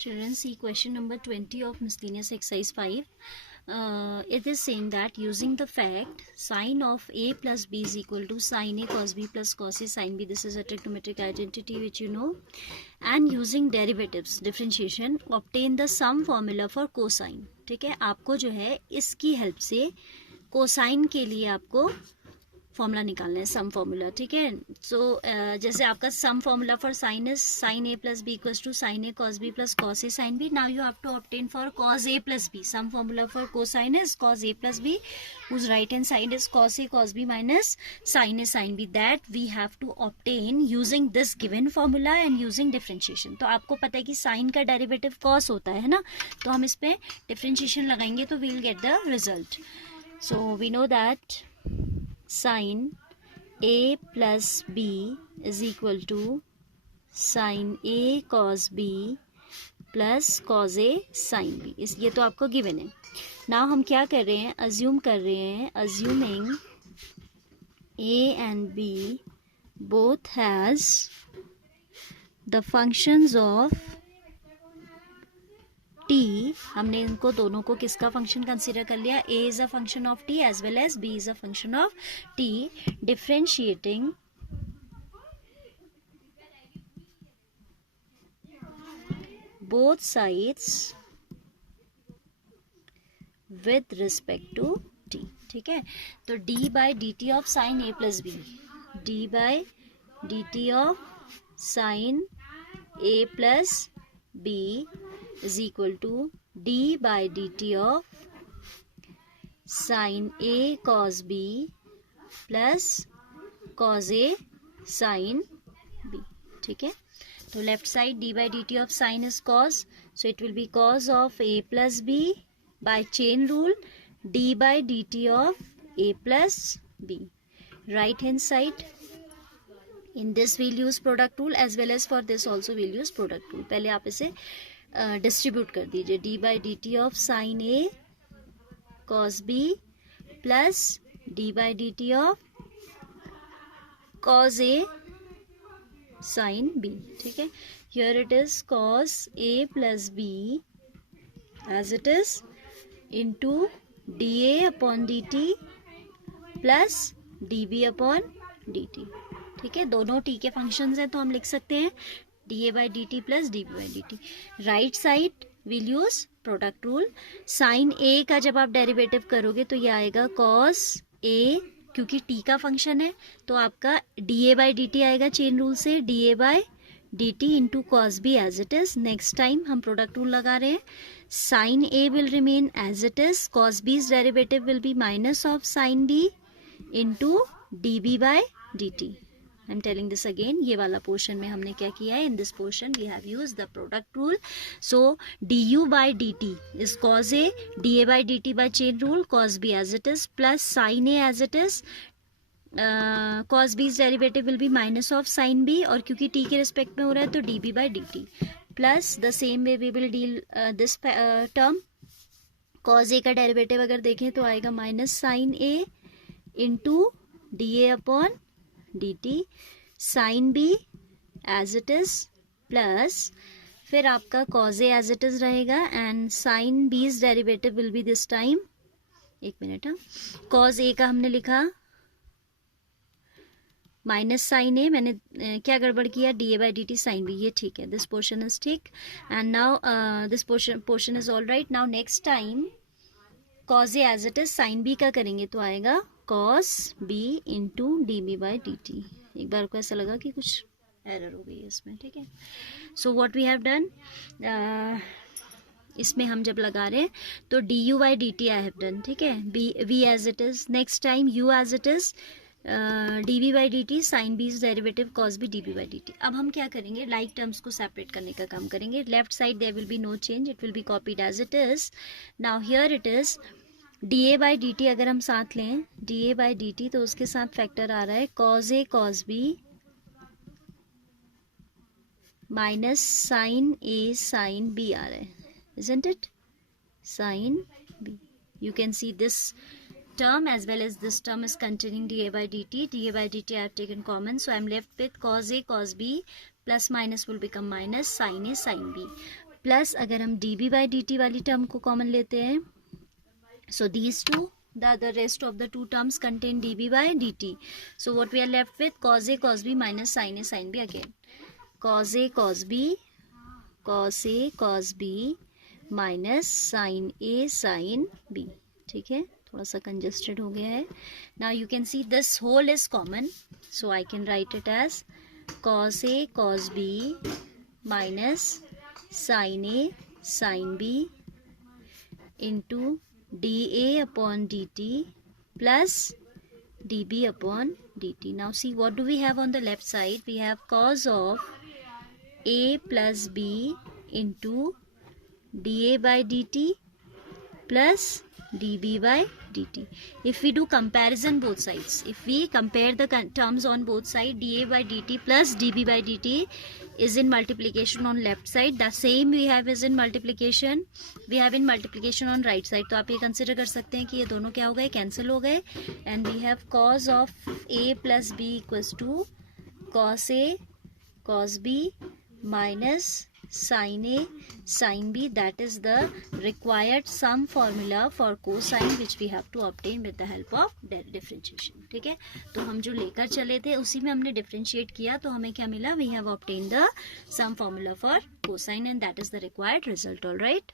Children, see question number 20 of miscellaneous exercise 5. It is saying that using the fact sine of a plus b is equal to sine a cos b plus cos a sin b. This is a trigonometric identity which you know. And using derivatives, differentiation, obtain the sum formula for cosine. ठीक है, आपको जो है इसकी help से cosine के लिए आपको फॉर्मूला निकालना है, सम फॉर्मूला. ठीक है, सो जैसे आपका sum formula for sine is sine A plus B equals to sine A cos B plus cos A sine B. Now you have to obtain for cos A plus B. Sum formula for cosine is cos A plus B whose right hand side is cos a cos b minus sin a sin b. That we have to obtain using this given formula and using differentiation. तो आपको पता है कि sign का derivative cos होता है ना, तो हम इस पे डिफरेंशिएशन लगाएंगे तो we will get the result. So we know that sin a plus b is equal to sin a cos b plus cos a sin b. ये तो आपको गिवन है. नाउ हम क्या कर रहे हैं, अज्यूम कर रहे हैं, assuming a and b both has the functions of t. हमने इनको दोनों को किसका फंक्शन कंसीडर कर लिया, a is a function of t as well as b is a function of t. Differentiating both sides with respect to t. ठीक है, तो d by dt of sin a plus b, d by dt of sin a plus b is equal to d by dt of sin a cos b plus cos a sin b. ठीक है, तो left side d by dt of sin is cos, so it will be cos of a plus b by chain rule d by dt of a plus b. Right hand side, in this we'll use product rule as well as for this also we'll use product rule. पहले आप इसे distribute कर दीजिए, d by dt of sin a cos b plus d by dt of cos a sin b. ठीक है, here it is cos a plus b as it is into dA upon dt plus dB upon dt. ठीक है, दोनों t के functions हैं तो हम लिख सकते हैं dA by dt plus dB by dt. Right side will use product rule. Sine a का जब आप डेरिवेटिव करोगे तो ये आएगा cos a, क्योंकि t का फंक्शन है तो आपका dA by dt आएगा चेन रूल से, dA by dt into cos b as it is. Next time हम प्रोडक्ट रूल लगा रहे हैं. sin a will remain as it is, cos b's derivative will be minus of sin b into dB by dt. I am telling this again. ये वाला portion में हमने क्या किया है, in this portion we have use the product rule. So du by dt is cos a, dA by dt by chain rule, cos b as it is plus sin a as it is. cos b's derivative will B minus of sin b, और क्योंकि t के respect में हो रहा है तो dB by dt plus the same way we will deal this term. cos a का derivative अगर देखें तो आएगा minus sin a into dA upon dt, sin b as it is plus फिर आपका cos a as it is रहेगा and sin b's derivative will be this time, एक minute, cos a का हमने लिखा माइनस साइन ए, मैंने क्या गड़बड़ किया, dA by dt sin b. ये ठीक है, दिस पोर्शन इज ठीक and now this portion is all right. Now next time cos a as it is sin b का करेंगे तो आएगा cos b into dB by dt. एक बार को ऐसा लगा कि कुछ एरर हो गई है इसमें. ठीक है, so what we have done, इसमें हम जब लगा रहे हैं तो du by dt I have done. ठीक है, v as it is. Next time u as it is, dB by dt sin b is derivative cos b dB by dt. अब हम क्या करेंगे, लाइक टर्म्स को सेपरेट करने का काम करेंगे. Left side there will be no change, it will be copied as it is. Now here it is dA by dt अगर हम साथ लें dA by dt तो उसके साथ फैक्टर आ रहा है cos a cos b minus sin a sin b आ रहा है, isn't it? sin b. You can see this term as well as this term is containing dA by dt. dA by dt I have taken common, so I am left with cos a cos b plus minus will become minus sin a sin b. Plus अगर हम D B by D T वाली term को common लेते हैं, so these two, the rest of the two terms contain dB by dt. So what we are left with, cos A cos B minus sin A sin B again. Cos A cos B minus sin A sin B. ठीक है, थोड़ा सा congested हो गया है. Now you can see this whole is common, so I can write it as cos A cos B minus sin A sin B into dA upon dt plus dB upon dt. Now see, what do we have on the left side? We have cos of A plus B into dA by dt plus dB by dt. If we do comparison both sides, if we compare the terms on both sides, dA by dt plus dB by dt is in multiplication on left side, the same we have is in multiplication, we have in multiplication on right side. तो आप ये consider कर सकते हैं कि ये दोनों क्या हो गए, कैंसिल हो गए, and we have cos of A plus B equals to cos A cos B minus sin A sin B. That is the required sum formula for cosine which we have to obtain with the help of differentiation. ठीक है, तो हम जो लेकर चले थे उसी में हमने differentiate किया, तो हमें क्या मिला, we have obtained the sum formula for cosine and that is the required result. All right.